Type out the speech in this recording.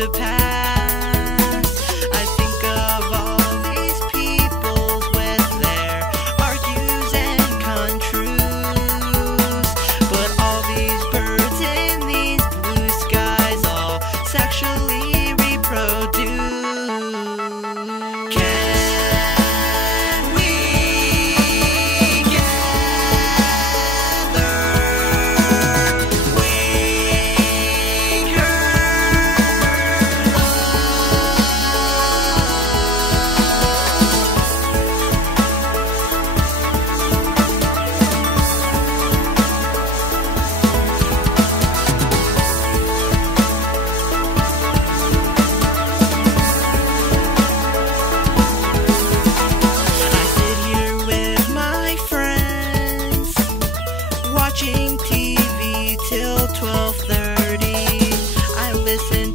to pass. I think of all these peoples with their argues and contruce, but all these birds in these blue skies all sexually reproduce. Watching TV till 12:30. I listen